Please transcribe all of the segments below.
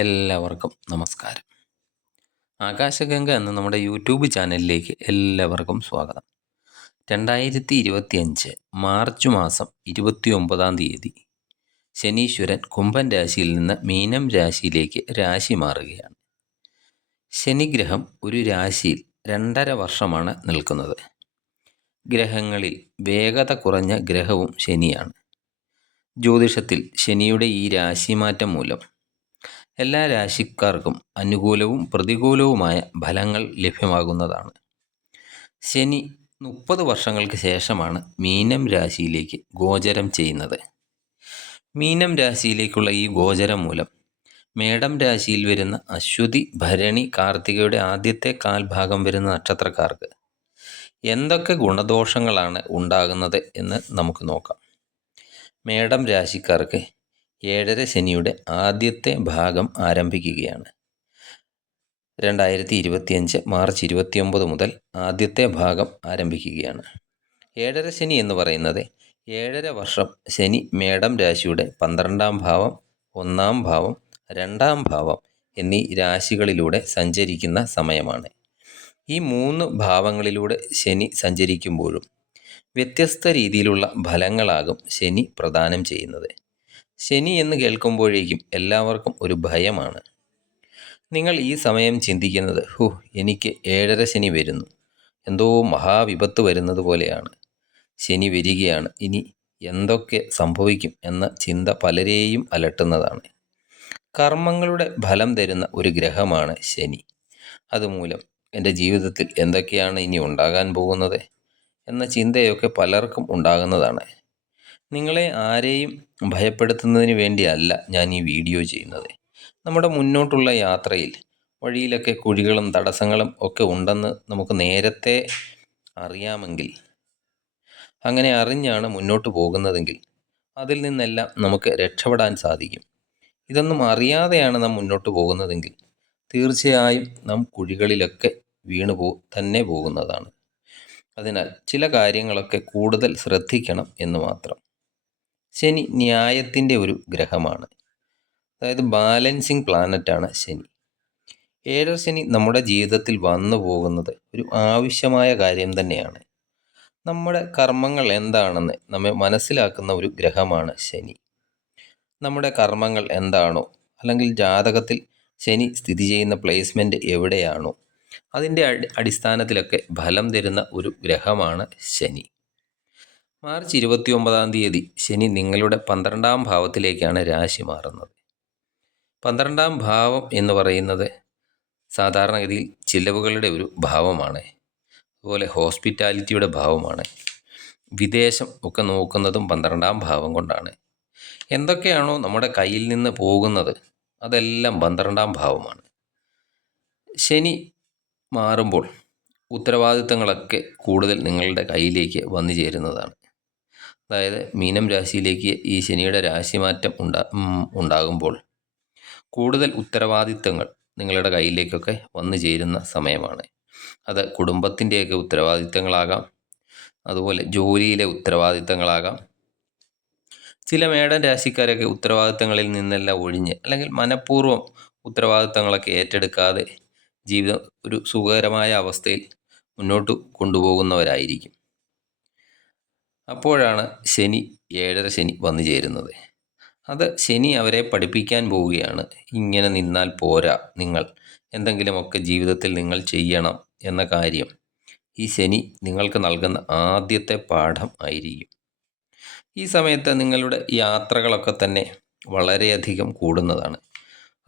എല്ലാവർക്കും നമസ്കാരം. ആകാശഗംഗ എന്ന നമ്മുടെ യൂട്യൂബ് ചാനലിലേക്ക് എല്ലാവർക്കും സ്വാഗതം. 2025 മാർച്ച് മാസം 29 ശനീശ്വരൻ കുംഭൻ രാശിയിൽ നിന്ന് മീനം രാശിയിലേക്ക് രാശി മാറുകയാണ്. ശനിഗ്രഹം ഒരു രാശിയിൽ 2.5 വർഷമാണ് നിൽക്കുന്നത്. ഗ്രഹങ്ങളിൽ വേഗത കുറഞ്ഞ ഗ്രഹവും ശനിയാണ്. ജ്യോതിഷത്തിൽ ശനിയുടെ ഈ രാശിമാറ്റം മൂലം എല്ലാ രാശിക്കാർക്കും അനുകൂലവും പ്രതികൂലവുമായ ഫലങ്ങൾ ലഭ്യമാകുന്നതാണ്. ശനി 30 വർഷങ്ങൾക്ക് ശേഷമാണ് മീനം രാശിയിലേക്ക് ഗോചരം ചെയ്യുന്നത്. മീനം രാശിയിലേക്കുള്ള ഈ ഗോചരം മൂലം മേടം രാശിയിൽ വരുന്ന അശ്വതി, ഭരണി, കാർത്തികയുടെ ആദ്യത്തെ കാൽഭാഗം വരുന്ന നക്ഷത്രക്കാർക്ക് എന്തൊക്കെ ഗുണദോഷങ്ങളാണ് ഉണ്ടാകുന്നത് എന്ന് നമുക്ക് നോക്കാം. മേടം രാശിക്കാർക്ക് 7.5 ശനിയുടെ ആദ്യത്തെ ഭാഗം ആരംഭിക്കുകയാണ്. 2025 മാർച്ച് 29 മുതൽ ആദ്യത്തെ ഭാഗം ആരംഭിക്കുകയാണ്. 7.5 ശനി എന്ന് പറയുന്നത് 7.5 വർഷം ശനി മേടം രാശിയുടെ 12-ാം ഭാവം, 1-ാം ഭാവം, 2-ാം ഭാവം എന്നീ രാശികളിലൂടെ സഞ്ചരിക്കുന്ന സമയമാണ്. ഈ 3 ഭാവങ്ങളിലൂടെ ശനി സഞ്ചരിക്കുമ്പോഴും വ്യത്യസ്ത രീതിയിലുള്ള ഫലങ്ങളാകും ശനി പ്രദാനം ചെയ്യുന്നത്. ശനി എന്ന് കേൾക്കുമ്പോഴേക്കും എല്ലാവർക്കും ഒരു ഭയമാണ്. നിങ്ങൾ ഈ സമയം ചിന്തിക്കുന്നത്, എനിക്ക് 7.5 ശനി വരുന്നു, എന്തോ മഹാവിപത്ത് വരുന്നത് പോലെയാണ്, ശനി വരികയാണ്, ഇനി എന്തൊക്കെ സംഭവിക്കും എന്ന ചിന്ത പലരെയും അലട്ടുന്നതാണ്. കർമ്മങ്ങളുടെ ഫലം തരുന്ന ഒരു ഗ്രഹമാണ് ശനി. അതുമൂലം എൻ്റെ ജീവിതത്തിൽ എന്തൊക്കെയാണ് ഇനി ഉണ്ടാകാൻ പോകുന്നത് എന്ന ചിന്തയൊക്കെ പലർക്കും ഉണ്ടാകുന്നതാണ്. നിങ്ങളെ ആരെയും ഭയപ്പെടുത്തുന്നതിന് വേണ്ടിയല്ല ഞാൻ ഈ വീഡിയോ ചെയ്യുന്നത്. നമ്മുടെ മുന്നോട്ടുള്ള യാത്രയിൽ വഴിയിലൊക്കെ കുഴികളും തടസ്സങ്ങളും ഒക്കെ ഉണ്ടെന്ന് നമുക്ക് നേരത്തെ അറിയാമെങ്കിൽ, അങ്ങനെ അറിഞ്ഞാണ് മുന്നോട്ട് പോകുന്നതെങ്കിൽ അതിൽ നിന്നെല്ലാം നമുക്ക് രക്ഷപ്പെടാൻ സാധിക്കും. ഇതൊന്നും അറിയാതെയാണ് നാം മുന്നോട്ട് പോകുന്നതെങ്കിൽ തീർച്ചയായും നാം കുഴികളിലൊക്കെ തന്നെ പോകുന്നതാണ്. അതിനാൽ ചില കാര്യങ്ങളൊക്കെ കൂടുതൽ ശ്രദ്ധിക്കണം എന്ന് മാത്രം. ശനി ന്യായത്തിൻ്റെ ഒരു ഗ്രഹമാണ്. അതായത് ബാലൻസിങ് പ്ലാനറ്റാണ് ശനി. 7.5 ശനി നമ്മുടെ ജീവിതത്തിൽ വന്നു പോകുന്നത് ഒരു ആവശ്യമായ കാര്യം തന്നെയാണ്. നമ്മുടെ കർമ്മങ്ങൾ എന്താണെന്ന് നമ്മെ മനസ്സിലാക്കുന്ന ഒരു ഗ്രഹമാണ് ശനി. നമ്മുടെ കർമ്മങ്ങൾ എന്താണോ, അല്ലെങ്കിൽ ജാതകത്തിൽ ശനി സ്ഥിതി ചെയ്യുന്ന പ്ലേസ്മെൻറ്റ് എവിടെയാണോ അതിൻ്റെ അടിസ്ഥാനത്തിലൊക്കെ ഫലം തരുന്ന ഒരു ഗ്രഹമാണ് ശനി. മാർച്ച് 29 ശനി നിങ്ങളുടെ 12-ാം ഭാവത്തിലേക്കാണ് രാശി മാറുന്നത്. 12-ാം ഭാവം എന്ന് പറയുന്നത് സാധാരണഗതിയിൽ ചിലവുകളുടെ ഒരു ഭാവമാണ്. അതുപോലെ ഹോസ്പിറ്റാലിറ്റിയുടെ ഭാവമാണ്. വിദേശം ഒക്കെ നോക്കുന്നതും 12-ാം ഭാവം കൊണ്ടാണ്. എന്തൊക്കെയാണോ നമ്മുടെ കയ്യിൽ നിന്ന് പോകുന്നത് അതെല്ലാം 12-ാം ഭാവമാണ്. ശനി മാറുമ്പോൾ ഉത്തരവാദിത്തങ്ങളൊക്കെ കൂടുതൽ നിങ്ങളുടെ കയ്യിലേക്ക് വന്നു ചേരുന്നതാണ്. അതായത് മീനം രാശിയിലേക്ക് ഈ ശനിയുടെ രാശിമാറ്റം ഉണ്ടാകുമ്പോൾ കൂടുതൽ ഉത്തരവാദിത്തങ്ങൾ നിങ്ങളുടെ കയ്യിലേക്കൊക്കെ വന്നു ചേരുന്ന സമയമാണ്. അത് കുടുംബത്തിൻ്റെയൊക്കെ ഉത്തരവാദിത്തങ്ങളാകാം, അതുപോലെ ജോലിയിലെ ഉത്തരവാദിത്തങ്ങളാകാം. ചില മേടൻ രാശിക്കാരൊക്കെ ഉത്തരവാദിത്തങ്ങളിൽ നിന്നെല്ലാം ഒഴിഞ്ഞ്, അല്ലെങ്കിൽ മനഃപൂർവ്വം ഉത്തരവാദിത്തങ്ങളൊക്കെ ഏറ്റെടുക്കാതെ ജീവിതം ഒരു സുഖകരമായ അവസ്ഥയിൽ മുന്നോട്ട് കൊണ്ടുപോകുന്നവരായിരിക്കും. അപ്പോഴാണ് ശനി 7.5 ശനി വന്നു ചേരുന്നത്. അത് ശനി അവരെ പഠിപ്പിക്കാൻ പോവുകയാണ്. ഇങ്ങനെ നിന്നാൽ പോരാ, നിങ്ങൾ എന്തെങ്കിലുമൊക്കെ ജീവിതത്തിൽ നിങ്ങൾ ചെയ്യണം എന്ന കാര്യം ഈ ശനി നിങ്ങൾക്ക് നൽകുന്ന ആദ്യത്തെ പാഠം ആയിരിക്കും. ഈ സമയത്ത് നിങ്ങളുടെ യാത്രകളൊക്കെ തന്നെ വളരെയധികം കൂടുന്നതാണ്.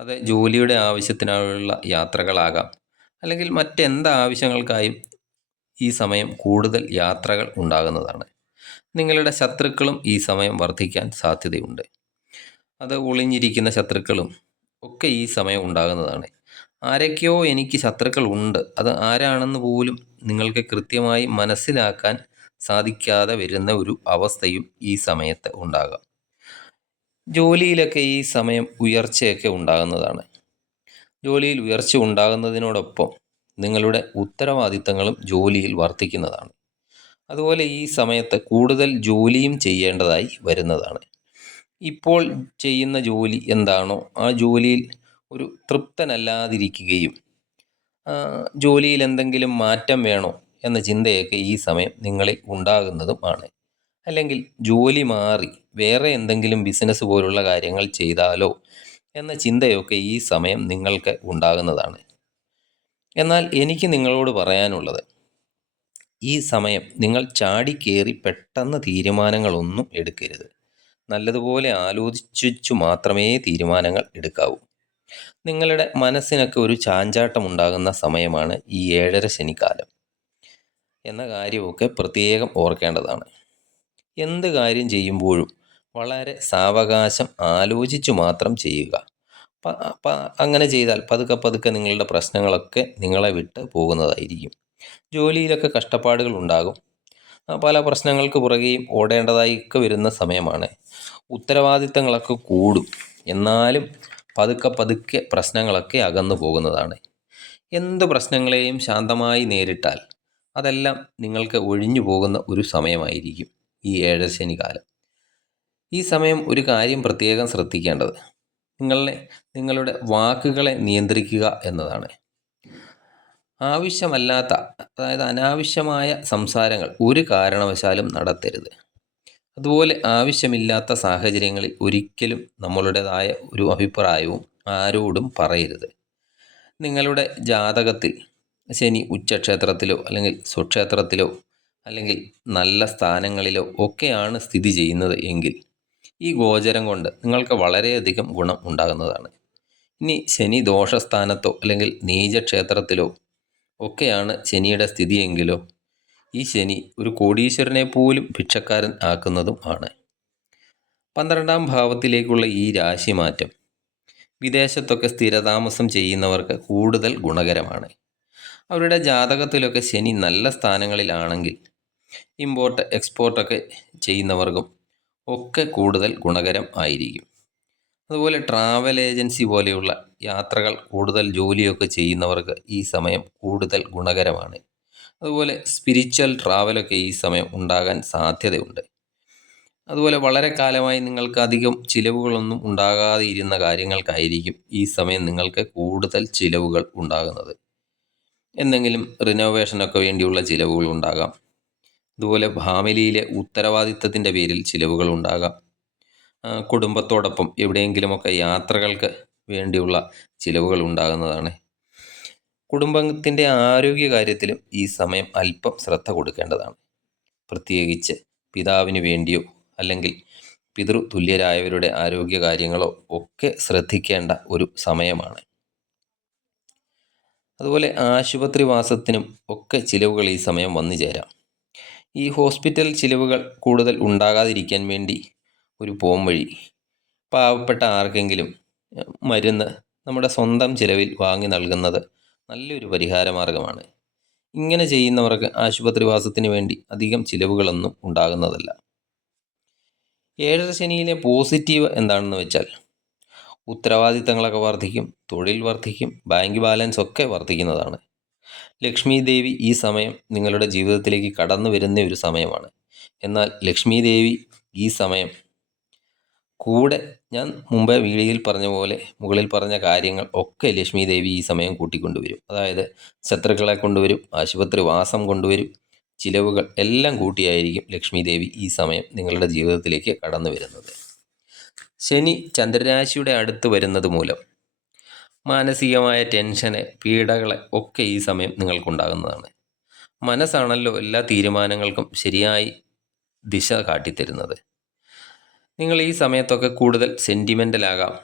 അത് ജോലിയുടെ ആവശ്യത്തിനുള്ള യാത്രകളാകാം, അല്ലെങ്കിൽ മറ്റെന്ത് ആവശ്യങ്ങൾക്കായും ഈ സമയം കൂടുതൽ യാത്രകൾ ഉണ്ടാകുന്നതാണ്. നിങ്ങളുടെ ശത്രുക്കളും ഈ സമയം വർദ്ധിക്കാൻ സാധ്യതയുണ്ട്. അത് ഒളിഞ്ഞിരിക്കുന്ന ശത്രുക്കളും ഒക്കെ ഈ സമയം ഉണ്ടാകുന്നതാണ്. ആരൊക്കെയോ എനിക്ക് ശത്രുക്കൾ ഉണ്ട്, അത് ആരാണെന്ന് പോലും നിങ്ങൾക്ക് കൃത്യമായി മനസ്സിലാക്കാൻ സാധിക്കാതെ വരുന്ന ഒരു അവസ്ഥയും ഈ സമയത്ത് ഉണ്ടാകാം. ജോലിയിലൊക്കെ ഈ സമയം ഉയർച്ചയൊക്കെ ഉണ്ടാകുന്നതാണ്. ജോലിയിൽ ഉയർച്ച ഉണ്ടാകുന്നതിനോടൊപ്പം നിങ്ങളുടെ ഉത്തരവാദിത്തങ്ങളും ജോലിയിൽ വർദ്ധിക്കുന്നതാണ്. അതുപോലെ ഈ സമയത്ത് കൂടുതൽ ജോലിയും ചെയ്യേണ്ടതായി വരുന്നതാണ്. ഇപ്പോൾ ചെയ്യുന്ന ജോലി എന്താണോ ആ ജോലിയിൽ ഒരു തൃപ്തനല്ലാതിരിക്കുകയും ജോലിയിൽ എന്തെങ്കിലും മാറ്റം വേണോ എന്ന ചിന്തയൊക്കെ ഈ സമയം നിങ്ങളിൽ ഉണ്ടാകുന്നതുമാണ്. അല്ലെങ്കിൽ ജോലി മാറി വേറെ എന്തെങ്കിലും ബിസിനസ് പോലുള്ള കാര്യങ്ങൾ ചെയ്താലോ എന്ന ചിന്തയൊക്കെ ഈ സമയം നിങ്ങൾക്ക് ഉണ്ടാകുന്നതാണ്. എന്നാൽ എനിക്ക് നിങ്ങളോട് പറയാനുള്ളത്, ഈ സമയം നിങ്ങൾ ചാടിക്കേറി പെട്ടെന്ന് തീരുമാനങ്ങളൊന്നും എടുക്കരുത്. നല്ലതുപോലെ ആലോചിച്ചു മാത്രമേ തീരുമാനങ്ങൾ എടുക്കാവൂ. നിങ്ങളുടെ മനസ്സിനൊക്കെ ഒരു ചാഞ്ചാട്ടം ഉണ്ടാകുന്ന സമയമാണ് ഈ 7.5 ശനിക്കാലം എന്ന കാര്യമൊക്കെ പ്രത്യേകം ഓർക്കേണ്ടതാണ്. എന്ത് കാര്യം ചെയ്യുമ്പോഴും വളരെ സാവകാശം ആലോചിച്ചു മാത്രം ചെയ്യുക. അങ്ങനെ ചെയ്താൽ പതുക്കെ പതുക്കെ നിങ്ങളുടെ പ്രശ്നങ്ങളൊക്കെ നിങ്ങളെ വിട്ട് പോകുന്നതായിരിക്കും. ജോലിയിലൊക്കെ കഷ്ടപ്പാടുകൾ ഉണ്ടാകും. പല പ്രശ്നങ്ങൾക്ക് പുറകെയും ഓടേണ്ടതായൊക്കെ വരുന്ന സമയമാണ്. ഉത്തരവാദിത്തങ്ങളൊക്കെ കൂടും. എന്നാലും പതുക്കെ പതുക്കെ പ്രശ്നങ്ങളൊക്കെ അകന്നു പോകുന്നതാണ്. എന്ത് പ്രശ്നങ്ങളെയും ശാന്തമായി നേരിട്ടാൽ അതെല്ലാം നിങ്ങൾക്ക് ഒഴിഞ്ഞു പോകുന്ന ഒരു സമയമായിരിക്കും ഈ 7.5 ശനിക്കാലം. ഈ സമയം ഒരു കാര്യം പ്രത്യേകം ശ്രദ്ധിക്കേണ്ടത്, നിങ്ങളുടെ വാക്കുകളെ നിയന്ത്രിക്കുക എന്നതാണ്. ആവശ്യമല്ലാത്ത, അതായത് അനാവശ്യമായ സംസാരങ്ങൾ ഒരു കാരണവശാലും നടത്തരുത്. അതുപോലെ ആവശ്യമില്ലാത്ത സാഹചര്യങ്ങളിൽ ഒരിക്കലും നമ്മളുടേതായ ഒരു അഭിപ്രായവും ആരോടും പറയരുത്. നിങ്ങളുടെ ജാതകത്തിൽ ശനി ഉച്ചക്ഷേത്രത്തിലോ അല്ലെങ്കിൽ സ്വക്ഷേത്രത്തിലോ അല്ലെങ്കിൽ നല്ല സ്ഥാനങ്ങളിലോ ഒക്കെയാണ് സ്ഥിതി ചെയ്യുന്നത് എങ്കിൽ ഈ ഗോചരം കൊണ്ട് നിങ്ങൾക്ക് വളരെയധികം ഗുണം ഉണ്ടാകുന്നതാണ്. ഇനി ശനി ദോഷസ്ഥാനത്തോ അല്ലെങ്കിൽ നീചക്ഷേത്രത്തിലോ ഒക്കെയാണ് ശനിയുടെ സ്ഥിതിയെങ്കിലോ ഈ ശനി ഒരു കോടീശ്വരനെ പോലും ഭിക്ഷക്കാരൻ ആക്കുന്നതും ആണ്. 12ാം ഭാവത്തിലേക്കുള്ള ഈ രാശിമാറ്റം വിദേശത്തൊക്കെ സ്ഥിരതാമസം ചെയ്യുന്നവർക്ക് കൂടുതൽ ഗുണകരമാണ്. അവരുടെ ജാതകത്തിലൊക്കെ ശനി നല്ല സ്ഥാനങ്ങളിലാണെങ്കിൽ ഇമ്പോർട്ട് എക്സ്പോർട്ടൊക്കെ ചെയ്യുന്നവർക്കും ഒക്കെ കൂടുതൽ ഗുണകരം ആയിരിക്കും. അതുപോലെ ട്രാവൽ ഏജൻസി പോലെയുള്ള യാത്രകൾ കൂടുതൽ ജോലിയൊക്കെ ചെയ്യുന്നവർക്ക് ഈ സമയം കൂടുതൽ ഗുണകരമാണ്. അതുപോലെ സ്പിരിച്വൽ ട്രാവലൊക്കെ ഈ സമയം ഉണ്ടാകാൻ സാധ്യതയുണ്ട്. അതുപോലെ വളരെ കാലമായി നിങ്ങൾക്ക് അധികം ചിലവുകളൊന്നും ഉണ്ടാകാതെ ഇരുന്ന കാര്യങ്ങൾക്കായിരിക്കും ഈ സമയം നിങ്ങൾക്ക് കൂടുതൽ ചിലവുകൾ ഉണ്ടാകുന്നത്. എന്തെങ്കിലും റിനോവേഷനൊക്കെ വേണ്ടിയുള്ള ചിലവുകൾ ഉണ്ടാകാം. അതുപോലെ ഫാമിലിയിലെ ഉത്തരവാദിത്തത്തിൻ്റെ പേരിൽ ചിലവുകൾ ഉണ്ടാകാം. കുടുംബത്തോടൊപ്പം എവിടെയെങ്കിലുമൊക്കെ യാത്രകൾക്ക് വേണ്ടിയുള്ള ചിലവുകൾ ഉണ്ടാകുന്നതാണ്. കുടുംബത്തിൻ്റെ ആരോഗ്യകാര്യത്തിലും ഈ സമയം അല്പം ശ്രദ്ധ കൊടുക്കേണ്ടതാണ്. പ്രത്യേകിച്ച് പിതാവിന് വേണ്ടിയോ അല്ലെങ്കിൽ പിതൃതുല്യരായവരുടെ ആരോഗ്യകാര്യങ്ങളോ ഒക്കെ ശ്രദ്ധിക്കേണ്ട ഒരു സമയമാണ്. അതുപോലെ ആശുപത്രി വാസത്തിനും ഒക്കെ ചിലവുകൾ ഈ സമയം വന്നു ചേരാം. ഈ ഹോസ്പിറ്റൽ ചിലവുകൾ കൂടുതൽ ഉണ്ടാകാതിരിക്കാൻ വേണ്ടി ഒരു പോംവഴി, പാവപ്പെട്ട ആർക്കെങ്കിലും മരുന്ന് നമ്മുടെ സ്വന്തം ചിലവിൽ വാങ്ങി നൽകുന്നത് നല്ലൊരു പരിഹാരമാർഗമാണ്. ഇങ്ങനെ ചെയ്യുന്നവർക്ക് ആശുപത്രി വാസത്തിന് വേണ്ടി അധികം ചിലവുകളൊന്നും ഉണ്ടാകുന്നതല്ല. 7.5 ശനിയിലെ പോസിറ്റീവ് എന്താണെന്ന് വെച്ചാൽ ഉത്തരവാദിത്തങ്ങളൊക്കെ വർദ്ധിക്കും, തൊഴിൽ വർദ്ധിക്കും, ബാങ്ക് ബാലൻസ് ഒക്കെ വർദ്ധിക്കുന്നതാണ്. ലക്ഷ്മി ദേവി ഈ സമയം നിങ്ങളുടെ ജീവിതത്തിലേക്ക് കടന്നു വരുന്ന ഒരു സമയമാണ്. എന്നാൽ ലക്ഷ്മി ദേവി ഈ സമയം കൂടെ, ഞാൻ മുമ്പേ വീഡിയോയിൽ പറഞ്ഞ പോലെ മുകളിൽ പറഞ്ഞ കാര്യങ്ങൾ ഒക്കെ ലക്ഷ്മി ദേവി ഈ സമയം കൂട്ടിക്കൊണ്ടുവരും. അതായത് ശത്രുക്കളെ കൊണ്ടുവരും, ആശുപത്രി വാസം കൊണ്ടുവരും, ചിലവുകൾ എല്ലാം കൂട്ടിയായിരിക്കും ലക്ഷ്മി ദേവി ഈ സമയം നിങ്ങളുടെ ജീവിതത്തിലേക്ക് കടന്നു വരുന്നത്. ശനി ചന്ദ്രരാശിയുടെ അടുത്ത് വരുന്നത് മൂലം മാനസികമായ ടെൻഷന്, പീഡകളെ ഒക്കെ ഈ സമയം നിങ്ങൾക്കുണ്ടാകുന്നതാണ്. മനസ്സാണല്ലോ എല്ലാ തീരുമാനങ്ങൾക്കും ശരിയായി ദിശ കാട്ടിത്തരുന്നത്. നിങ്ങൾ ഈ സമയത്തൊക്കെ കൂടുതൽ സെൻറ്റിമെൻ്റലാകാം,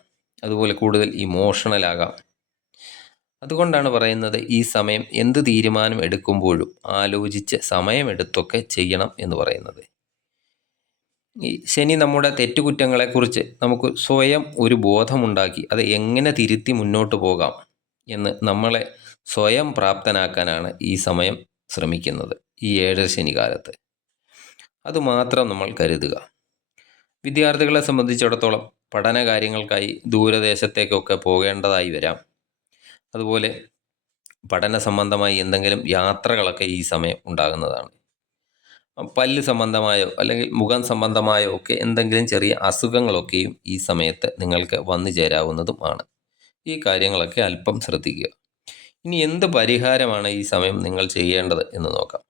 അതുപോലെ കൂടുതൽ ഇമോഷണലാകാം. അതുകൊണ്ടാണ് പറയുന്നത് ഈ സമയം എന്ത് തീരുമാനം എടുക്കുമ്പോഴും ആലോചിച്ച് സമയമെടുത്തൊക്കെ ചെയ്യണം എന്ന് പറയുന്നത്. ഈ ശനി നമ്മുടെ തെറ്റുകുറ്റങ്ങളെക്കുറിച്ച് നമുക്ക് സ്വയം ഒരു ബോധമുണ്ടാക്കി അത് എങ്ങനെ തിരുത്തി മുന്നോട്ട് പോകാം എന്ന് നമ്മളെ സ്വയം പ്രാപ്തനാക്കാനാണ് ഈ സമയം ശ്രമിക്കുന്നത്, ഈ 7.5 ശനിക്കാലത്ത്. അതുമാത്രം നമ്മൾ കരുതുക. വിദ്യാർത്ഥികളെ സംബന്ധിച്ചിടത്തോളം പഠന കാര്യങ്ങൾക്കായി ദൂരദേശത്തേക്കൊക്കെ പോകേണ്ടതായി വരാം. അതുപോലെ പഠന സംബന്ധമായി എന്തെങ്കിലും യാത്രകളൊക്കെ ഈ സമയം ഉണ്ടാകുന്നതാണ്. പല്ല് സംബന്ധമായോ അല്ലെങ്കിൽ മുഖം സംബന്ധമായോ ഒക്കെ എന്തെങ്കിലും ചെറിയ അസുഖങ്ങളൊക്കെയും ഈ സമയത്ത് നിങ്ങൾക്ക് വന്നു ചേരാവുന്നതുമാണ്. ഈ കാര്യങ്ങളൊക്കെ അല്പം ശ്രദ്ധിക്കുക. ഇനി എന്ത് പരിഹാരമാണ് ഈ സമയം നിങ്ങൾ ചെയ്യേണ്ടത് എന്ന് നോക്കാം.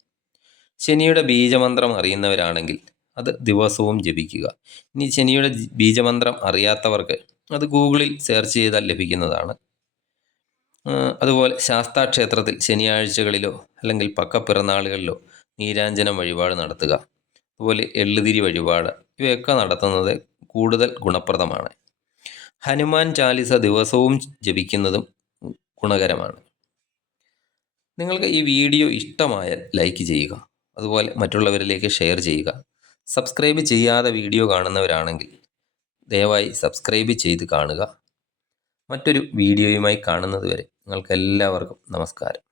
ശനിയുടെ ബീജമന്ത്രം അറിയുന്നവരാണെങ്കിൽ അത് ദിവസവും ജപിക്കുക. ഇനി ശനിയുടെ ബീജമന്ത്രം അറിയാത്തവർക്ക് അത് ഗൂഗിളിൽ സെർച്ച് ചെയ്താൽ ലഭിക്കുന്നതാണ്. അതുപോലെ ശാസ്താക്ഷേത്രത്തിൽ ശനിയാഴ്ചകളിലോ അല്ലെങ്കിൽ പക്കപ്പിറന്നാളുകളിലോ നീരാഞ്ജനം വഴിപാട് നടത്തുക. അതുപോലെ എള്ളുതിരി വഴിപാട് ഇവയൊക്കെ നടത്തുന്നത് കൂടുതൽ ഗുണപ്രദമാണ്. ഹനുമാൻ ചാലിസ ദിവസവും ജപിക്കുന്നതും ഗുണകരമാണ്. നിങ്ങൾക്ക് ഈ വീഡിയോ ഇഷ്ടമായാൽ ലൈക്ക് ചെയ്യുക. അതുപോലെ മറ്റുള്ളവരിലേക്ക് ഷെയർ ചെയ്യുക. സബ്സ്ക്രൈബ് ചെയ്യാതെ വീഡിയോ കാണുന്നവരാണെങ്കിൽ ദയവായി സബ്സ്ക്രൈബ് ചെയ്ത് കാണുക. മറ്റൊരു വീഡിയോയുമായി കാണുന്നത് വരെ നിങ്ങൾക്കെല്ലാവർക്കും നമസ്കാരം.